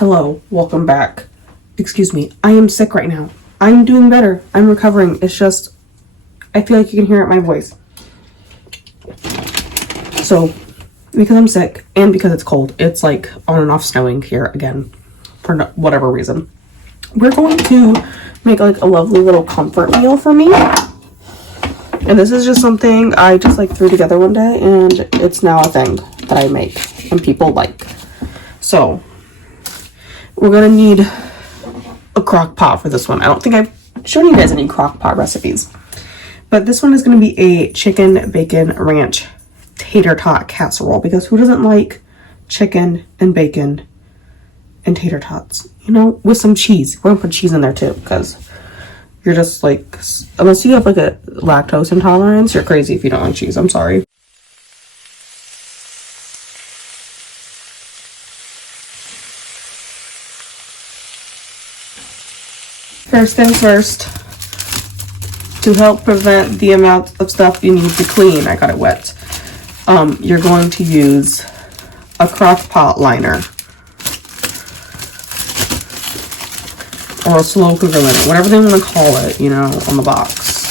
Hello, welcome back. Excuse me, I am sick right now. I'm doing better. I'm recovering. It's just, I feel like you can hear it in my voice. So, because I'm sick and because it's cold, it's like on and off snowing here again for whatever reason. We're going to make like a lovely little comfort meal for me. And this is just something I just like threw together one day and it's now a thing that I make and people like. So, we're gonna need a crock pot for this one. I don't think I've shown you guys any crock pot recipes. But this one is gonna be a chicken bacon ranch tater tot casserole, because who doesn't like chicken and bacon and tater tots? You know, with some cheese. We're gonna put cheese in there too, because you're just like, unless you have like a lactose intolerance, you're crazy if you don't like cheese. I'm sorry. First things first, to help prevent the amount of stuff you need to clean, I got it wet, you're going to use a crock pot liner. Or a slow cooker liner, whatever they want to call it, you know, on the box.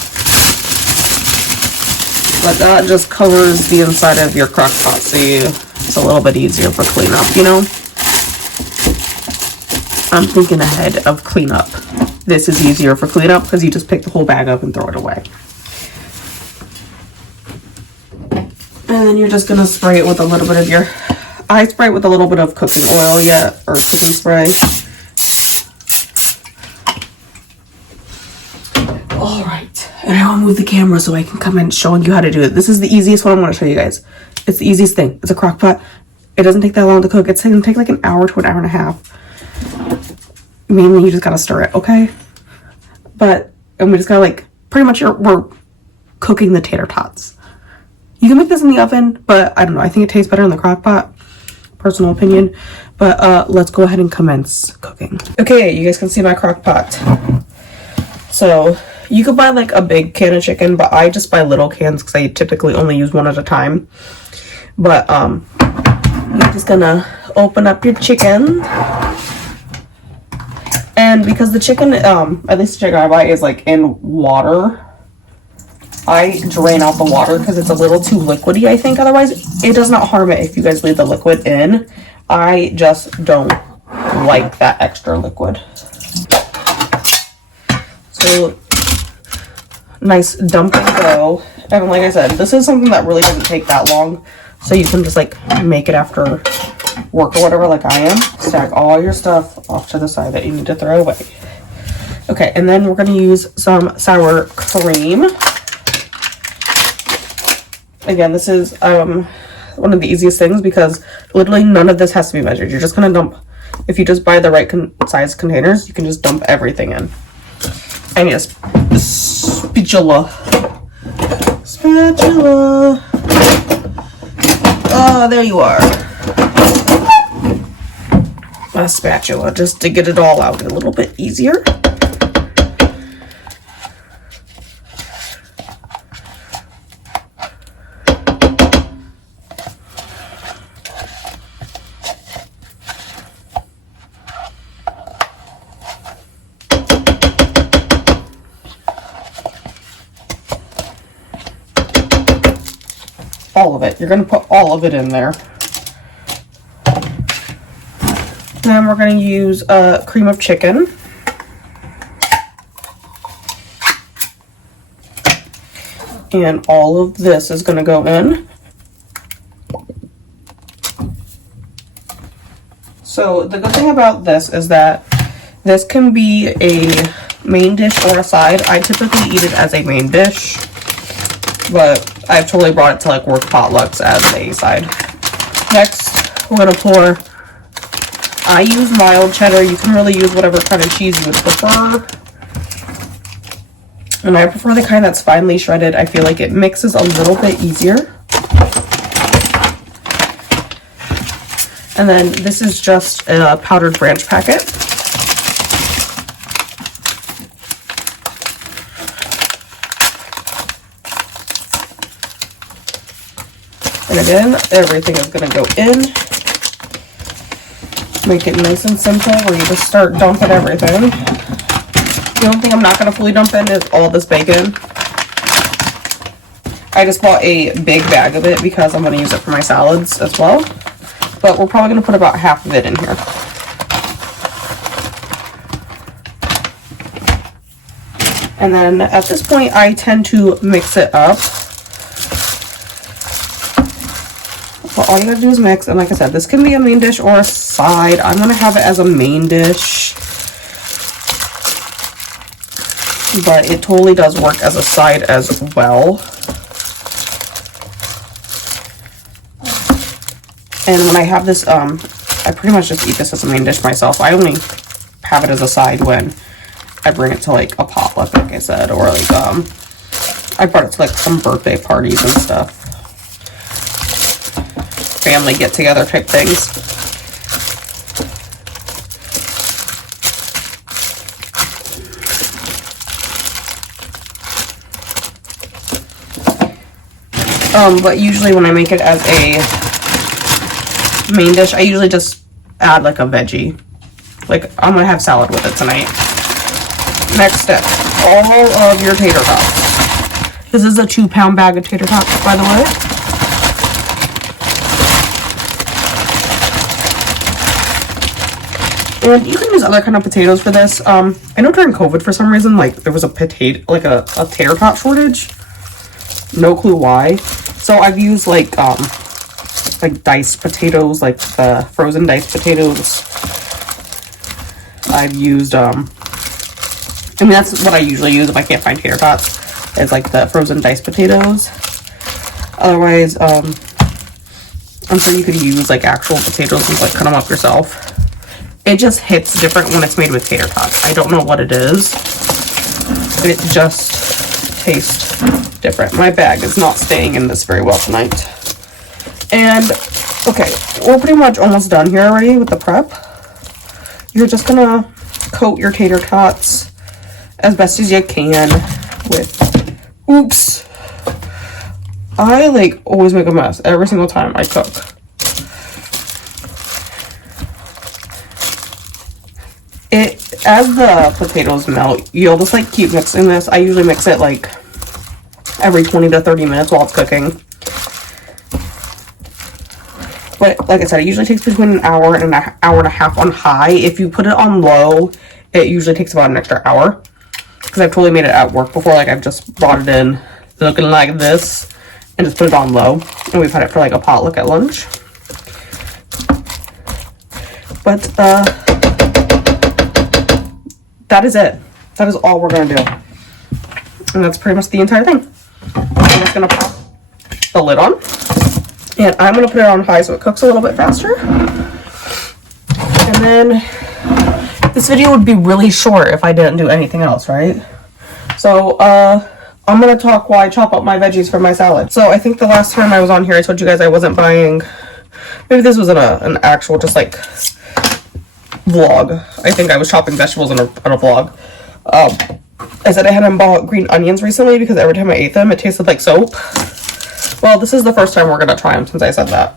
But that just covers the inside of your crock pot, so it's a little bit easier for cleanup, you know? I'm thinking ahead of cleanup. This is easier for cleanup because you just pick the whole bag up and throw it away. And then you're just gonna spray it with a little bit of your, I spray it with a little bit of cooking oil, or cooking spray. All right, and I'll move the camera so I can come in showing you how to do it. This is the easiest one I'm gonna show you guys. It's the easiest thing. It's a crock pot. It doesn't take that long to cook. It's gonna take like an hour to an hour and a half. Mainly you just gotta stir it, okay? And we just gotta like, pretty much we're cooking the tater tots. You can make this in the oven, but I don't know, I think it tastes better in the crock pot, personal opinion. But let's go ahead and commence cooking. Okay, you guys can see my crock pot. So you could buy like a big can of chicken, but I just buy little cans because I typically only use one at a time. But you're just gonna open up your chicken. And because the chicken, at least the chicken I buy is like in water, I drain out the water because it's a little too liquidy, I think. Otherwise, it does not harm it if you guys leave the liquid in. I just don't like that extra liquid. So, nice dump and go. And like I said, this is something that really doesn't take that long. So you can just like make it after work or whatever, like I am. Stack all your stuff off to the side that you need to throw away. Okay, and then we're going to use some sour cream. Again, this is one of the easiest things because literally none of this has to be measured. You're just going to dump, if you just buy the right size containers, you can just dump everything in. I need a spatula. Spatula. Oh, there you are. A spatula, just to get it all out a little bit easier. All of it. You're going to put all of it in there. Then we're going to use cream of chicken. And all of this is going to go in. So the good thing about this is that this can be a main dish or a side. I typically eat it as a main dish, but I've totally brought it to like work potlucks as a side. Next, we're going to pour, I use mild cheddar. You can really use whatever kind of cheese you would prefer. And I prefer the kind that's finely shredded. I feel like it mixes a little bit easier. And then this is just a powdered branch packet. And again, everything is going to go in. Make it nice and simple where you just start dumping everything. The only thing I'm not going to fully dump in is all this bacon. I just bought a big bag of it because I'm going to use it for my salads as well. But we're probably going to put about half of it in here. And then at this point, I tend to mix it up. So all you gotta do is mix. And like I said, this can be a main dish or a side. I'm gonna have it as a main dish. But it totally does work as a side as well. And when I have this, I pretty much just eat this as a main dish myself. I only have it as a side when I bring it to like a potluck, like I said, or like I brought it to like some birthday parties and stuff, family get together type things. But usually when I make it as a main dish, I usually just add like a veggie. Like I'm gonna have salad with it tonight. Next step, all of your tater tots. This is a 2-pound bag of tater tots, by the way. And you can use other kind of potatoes for this. I know during COVID, for some reason, like there was a potato, like a tater tot shortage. No clue why. So I've used like diced potatoes, like the frozen diced potatoes. I've used I mean, that's what I usually use if I can't find tater tots, is like the frozen diced potatoes. Otherwise, I'm sure you could use like actual potatoes and like cut them up yourself. It just hits different when it's made with tater tots. I don't know what it is. It just tastes different. My bag is not staying in this very well tonight. And, okay, we're pretty much almost done here already with the prep. You're just gonna coat your tater tots as best as you can with, oops, I like always make a mess every single time I cook. As the potatoes melt, you'll just like keep mixing this. I usually mix it like every 20 to 30 minutes while it's cooking. But like I said, it usually takes between an hour and an hour and a half on high. If you put it on low, it usually takes about an extra hour. Because I've totally made it at work before. Like I've just brought it in looking like this and just put it on low. And we've had it for like a potluck at lunch. But that is it. That is all we're going to do. And that's pretty much the entire thing. I'm just going to pop the lid on. And I'm going to put it on high so it cooks a little bit faster. And then this video would be really short if I didn't do anything else, right? So, I'm going to talk while I chop up my veggies for my salad. So, I think the last time I was on here, I told you guys I wasn't buying... Maybe this was an actual, just like, vlog. I think I was chopping vegetables in a vlog. I said I hadn't bought green onions recently because every time I ate them, it tasted like soap. Well, this is the first time we're going to try them since I said that.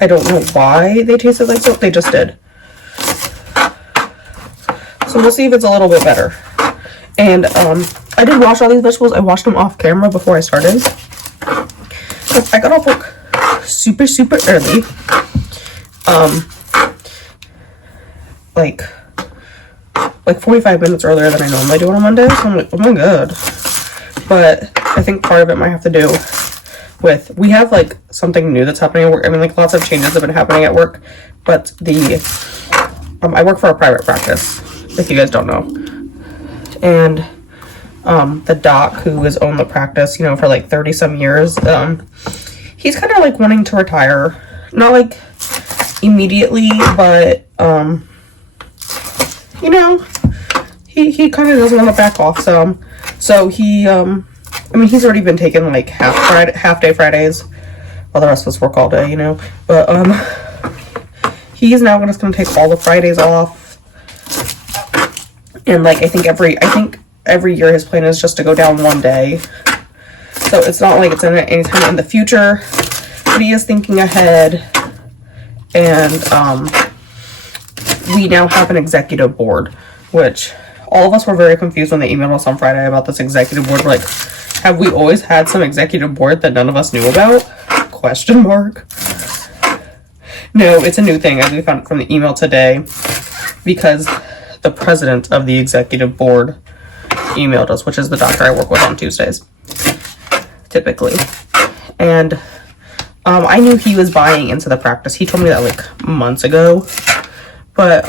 I don't know why they tasted like soap. They just did. So we'll see if it's a little bit better. And I did wash all these vegetables. I washed them off camera before I started. I got off work super, super early. Like 45 minutes earlier than I normally do on a Monday. So I'm like, oh my god. But I think part of it might have to do with, we have like something new that's happening at work. I mean, like lots of changes have been happening at work, but I work for a private practice, if you guys don't know. And the doc who has owned the practice, you know, for like 30 some years, he's kind of like wanting to retire. Not like immediately, but you know, he kind of doesn't want to back off some. So he I mean, he's already been taking like half day Fridays while the rest of us work all day, you know. But he's now just gonna take all the Fridays off. And like I think every year his plan is just to go down one day. So it's not like it's in anytime in the future. But he is thinking ahead And we now have an executive board, which all of us were very confused when they emailed us on Friday about this executive board. We're like, have we always had some executive board that none of us knew about? Question mark. No, it's a new thing, as we found it from the email today, because the president of the executive board emailed us, which is the doctor I work with on Tuesdays, typically. And I knew he was buying into the practice. He told me that like months ago. But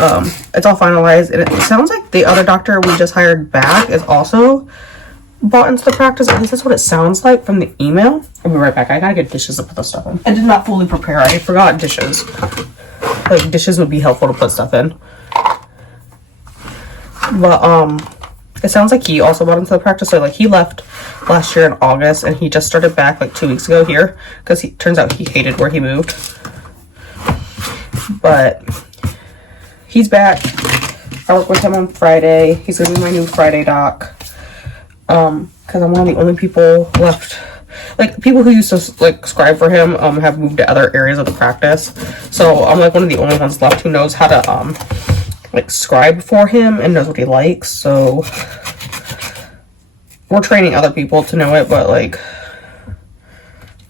it's all finalized, and it sounds like the other doctor we just hired back is also bought into the practice. At least that's what it sounds like from the email. I'll be right back. I gotta get dishes to put the stuff in. I did not fully prepare. I forgot dishes. Like, dishes would be helpful to put stuff in. But it sounds like he also bought into the practice. So like, he left last year in August, and he just started back like 2 weeks ago here, because he turns out he hated where he moved. But he's back. I work with him on Friday. He's gonna be my new Friday doc. Because I'm one of the only people left. Like, people who used to like scribe for him have moved to other areas of the practice. So I'm like one of the only ones left who knows how to like scribe for him and knows what he likes. So we're training other people to know it, but like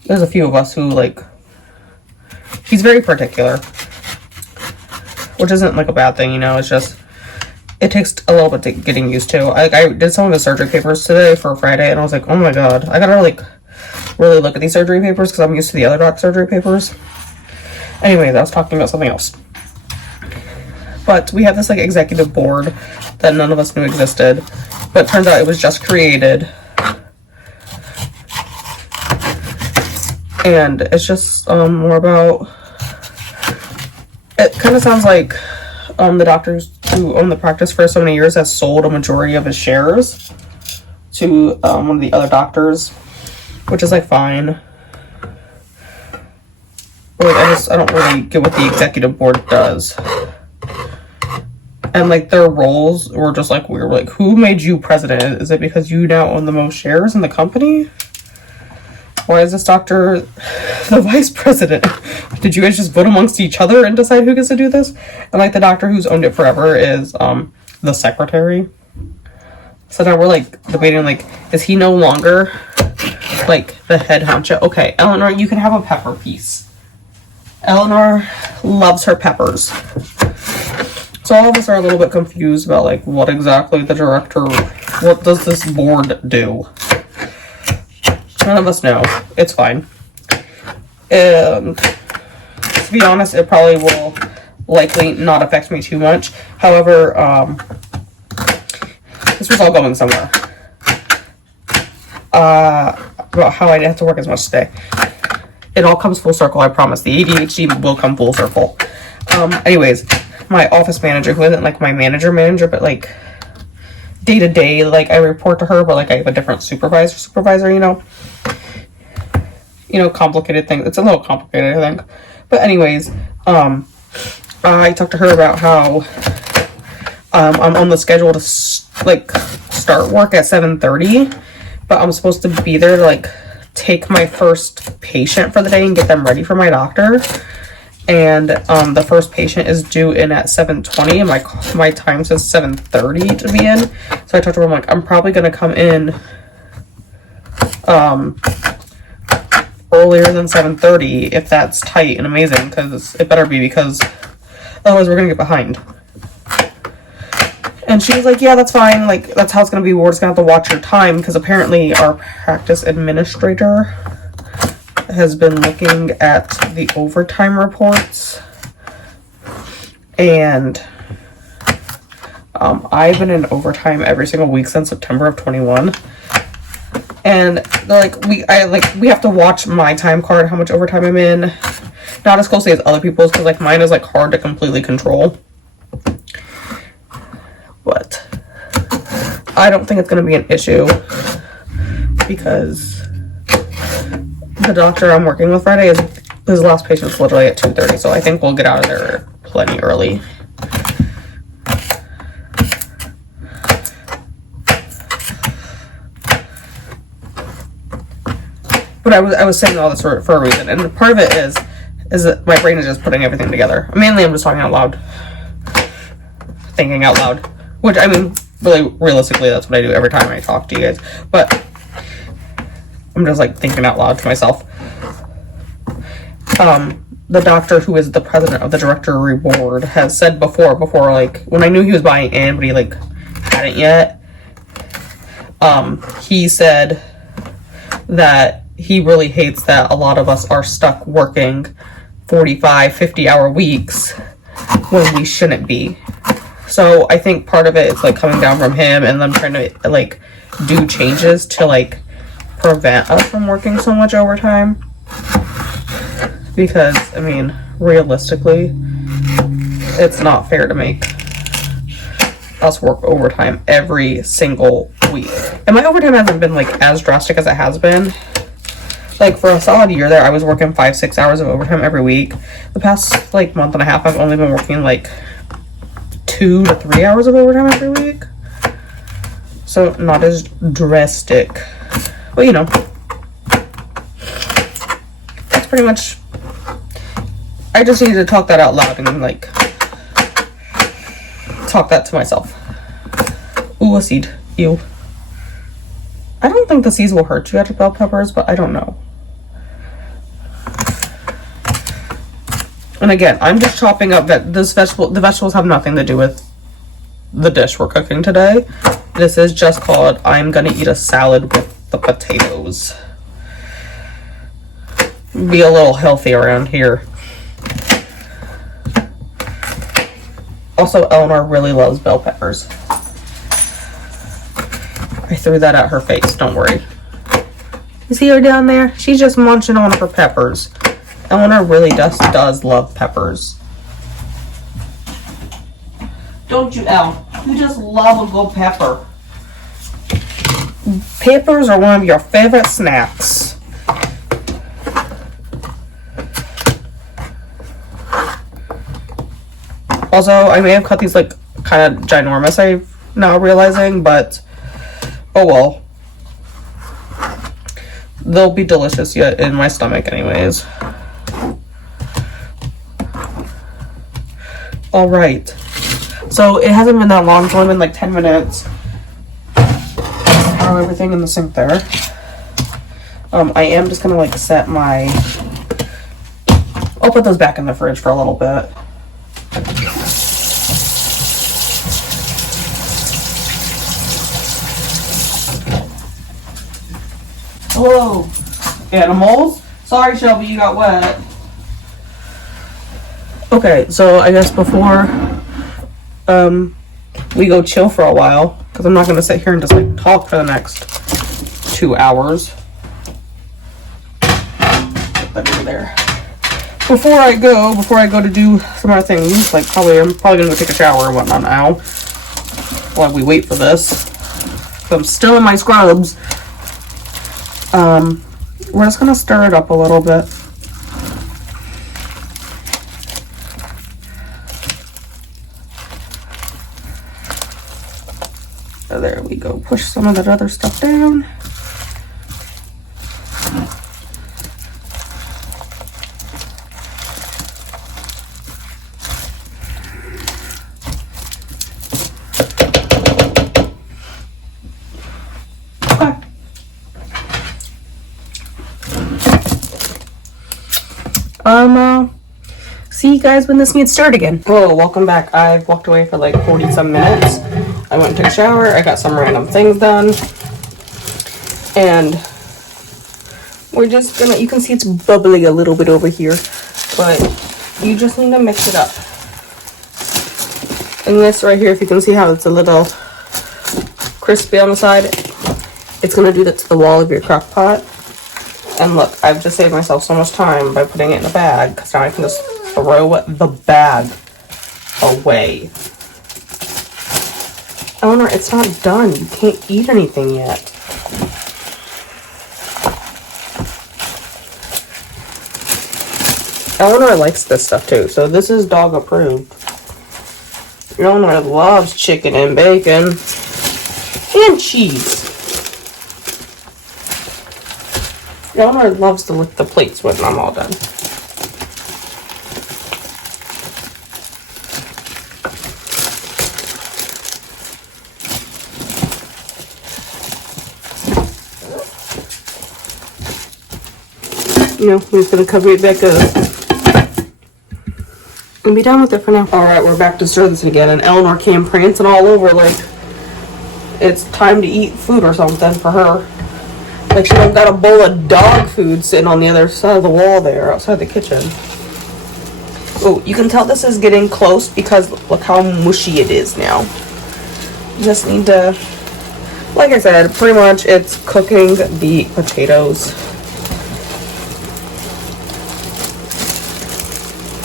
there's a few of us who like, he's very particular. Which isn't like a bad thing, you know, it's just, it takes a little bit getting used to. Like, I did some of the surgery papers today for Friday, and I was like, oh my god, I gotta like really look at these surgery papers, because I'm used to the other doc surgery papers. Anyways, I was talking about something else. But we have this like executive board that none of us knew existed, but it turns out it was just created. And it's just more about, it kind of sounds like the doctors who own the practice for so many years has sold a majority of his shares to one of the other doctors, which is like fine. But like, I don't really get what the executive board does. And like, their roles were just like weird. Like, who made you president? Is it because you now own the most shares in the company? Why is this doctor the vice president? Did you guys just vote amongst each other and decide who gets to do this? And like, the doctor who's owned it forever is the secretary. So now we're like debating, like, is he no longer like the head honcho? Okay, Eleanor, you can have a pepper piece. Eleanor loves her peppers. So all of us are a little bit confused about like what exactly the director, what does this board do? None of us know. It's fine. To be honest, it probably will likely not affect me too much. However, this was all going somewhere. About how I didn't have to work as much today. It all comes full circle, I promise. The ADHD will come full circle. Anyways, my office manager, who isn't like my manager, but like day to day, like I report to her, but like I have a different supervisor, you know. Complicated thing. It's a little complicated, I think. But anyways, I talked to her about how I'm on the schedule to start work at 7:30, but I'm supposed to be there to like take my first patient for the day and get them ready for my doctor. And the first patient is due in at 7:20, and my time says 7:30 to be in. So I talked to her, I'm like, I'm probably gonna come in earlier than 7:30 if that's tight and amazing, because it better be, because otherwise we're gonna get behind. And she was like, yeah, that's fine, like that's how it's gonna be. We're just gonna have to watch your time, because apparently our practice administrator has been looking at the overtime reports, and I've been in overtime every single week since September of 21. And they're like, we have to watch my time card, how much overtime I'm in, not as closely as other people's, because like mine is like hard to completely control. But I don't think it's going to be an issue, because the doctor I'm working with Friday is his last patient's literally at 2:30, so I think we'll get out of there plenty early. But I was saying all this for a reason, and part of it is is that my brain is just putting everything together. Mainly I'm just talking out loud. Thinking out loud. Which, I mean, really, realistically, that's what I do every time I talk to you guys. But I'm just, like, thinking out loud to myself. The doctor who is the president of the directory board has said before, like, when I knew he was buying in, but he, like, hadn't yet, he said that he really hates that a lot of us are stuck working 45, 50-hour weeks when we shouldn't be. So I think part of it is, like, coming down from him and them trying to, like, do changes to, like, prevent us from working so much overtime. Because, I mean, realistically, it's not fair to make us work overtime every single week. And my overtime hasn't been, like, as drastic as it has been. Like, for a solid year there, I was working 5-6 hours of overtime every week. The past, like, month and a half, I've only been working, like, 2 to 3 hours of overtime every week. So, not as drastic. But, you know, that's pretty much... I just needed to talk that out loud and, like, talk that to myself. Ooh, a seed. Ew. I don't think the seeds will hurt you after bell peppers, but I don't know. And again, I'm just chopping up this vegetable. The vegetables have nothing to do with the dish we're cooking today. This is just called, I'm gonna eat a salad with the potatoes. Be a little healthy around here. Also, Eleanor really loves bell peppers. I threw that at her face, don't worry. You see her down there? She's just munching on her peppers. Eleanor really does love peppers. Don't you, Elle? You just love a good pepper. Peppers are one of your favorite snacks. Also, I may have cut these, like, kind of ginormous, I'm now realizing, but oh well. They'll be delicious yet in my stomach anyways. Alright. So, it hasn't been that long, it's only been like 10 minutes. Throw everything in the sink there. I am just gonna, like, set my... I'll put those back in the fridge for a little bit. Hello, animals. Sorry, Shelby, you got wet. Okay, so I guess before we go chill for a while, because I'm not going to sit here and just, like, talk for the next 2 hours. Put that over there. Before I go to do some other things, like I'm probably going to go take a shower and whatnot now, while we wait for this. I'm still in my scrubs. We're just gonna stir it up a little bit. So there we go. Push some of that other stuff down. See you guys when this needs to start again. Hello, welcome back. I've walked away for like 40-some minutes. I went and took a shower. I got some random things done. And we're just gonna, you can see it's bubbling a little bit over here, but you just need to mix it up. And this right here, if you can see how it's a little crispy on the side, it's gonna do that to the wall of your crock pot. And look, I've just saved myself so much time by putting it in a bag, because now I can just throw the bag away. Eleanor, it's not done. You can't eat anything yet. Eleanor likes this stuff too, so this is dog approved. Eleanor loves chicken and bacon and cheese. Eleanor loves to lick the plates when I'm all done. you know, we're just gonna cover it back up and be done with it for now. All right, we're back to stir this again, and Eleanor came prancing all over like it's time to eat food or something for her. Like she got a bowl of dog food sitting on the other side of the wall there, outside the kitchen. Oh, you can tell this is getting close because look how mushy it is now. You just need to, like I said, pretty much it's cooking the potatoes.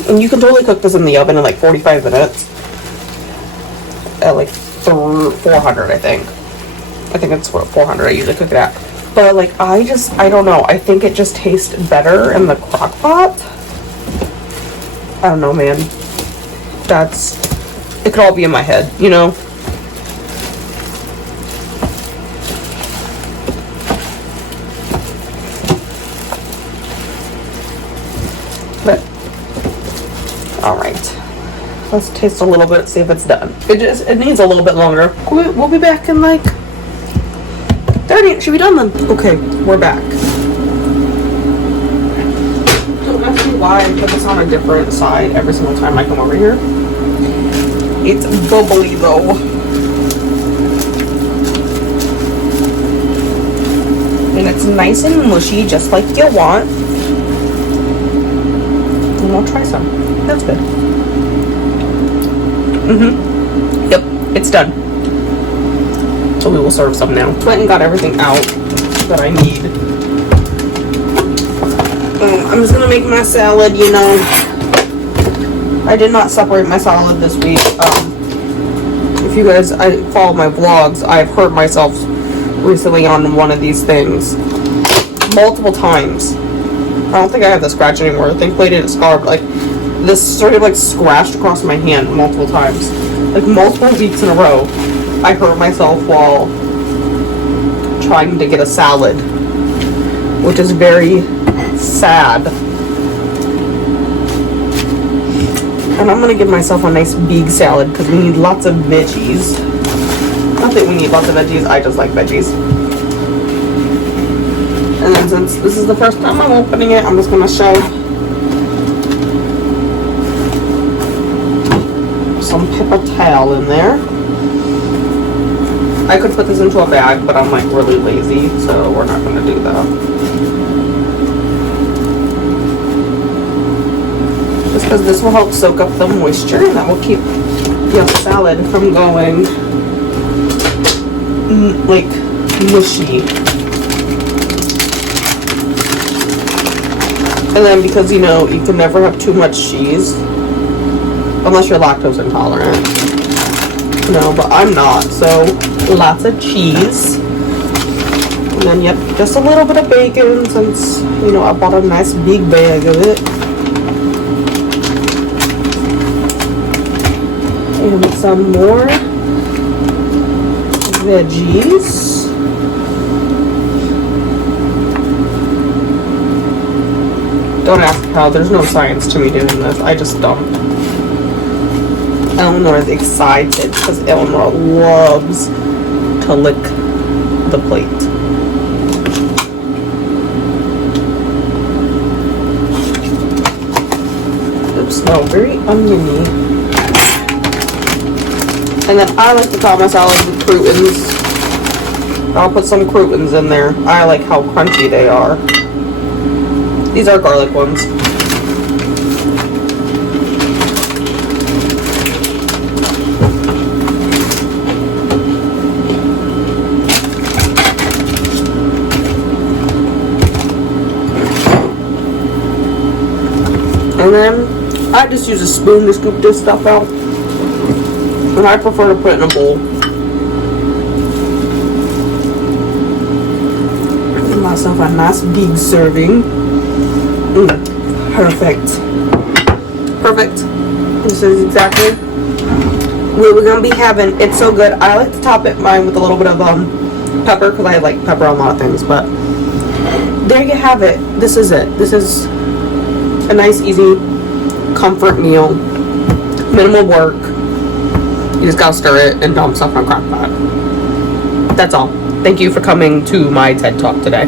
And you can totally cook this in the oven in like 45 minutes. At like 400, I think. I think it's 400 I usually cook it at. But like, I don't know. I think it just tastes better in the crock pot. I don't know, man. It could all be in my head, you know? But, alright. Let's taste a little bit, see if it's done. It needs a little bit longer. We'll be back in like 30. It should be done then. Okay, we're back. Don't ask me why I put this on a different side every single time I come over here. It's bubbly though. And it's nice and mushy, just like you want. And we'll try some. That's good. Yep, it's done. So we will serve some now. Went and got everything out that I need. I'm just gonna make my salad, you know. I did not separate my salad this week. If you guys follow my vlogs, I've hurt myself recently on one of these things multiple times. I don't think I have the scratch anymore. Thankfully I didn't scar, but like this sort of like scratched across my hand multiple times. Like multiple weeks in a row. I hurt myself while trying to get a salad, which is very sad. And I'm gonna give myself a nice big salad because we need lots of veggies. Not that we need lots of veggies, I just like veggies. And then since this is the first time I'm opening it, I'm just gonna shove some paper towel in there. I could put this into a bag, but I'm like really lazy, so we're not gonna do that. Just because this will help soak up the moisture and that will keep the salad from going like mushy. And then because you know you can never have too much cheese unless you're lactose intolerant. No, but I'm not, so lots of cheese. And then yep, just a little bit of bacon since you know I bought a nice big bag of it. And some more veggies. Don't ask how, there's no science to me doing this. I just dumped. Eleanor is excited because Eleanor loves to lick the plate. Oops, no, very oniony. And then I like to top my salad with croutons. I'll put some croutons in there. I like how crunchy they are. These are garlic ones. And then I just use a spoon to scoop this stuff out. And I prefer to put it in a bowl. Give myself a nice big serving. Perfect. Perfect. This is exactly what we're gonna be having. It's so good. I like to top it mine with a little bit of pepper because I like pepper on a lot of things. But there you have it. This is it. This is a nice, easy, comfort meal. Minimal work. You just gotta stir it and dump stuff on a crock pot. That's all. Thank you for coming to my TED Talk today.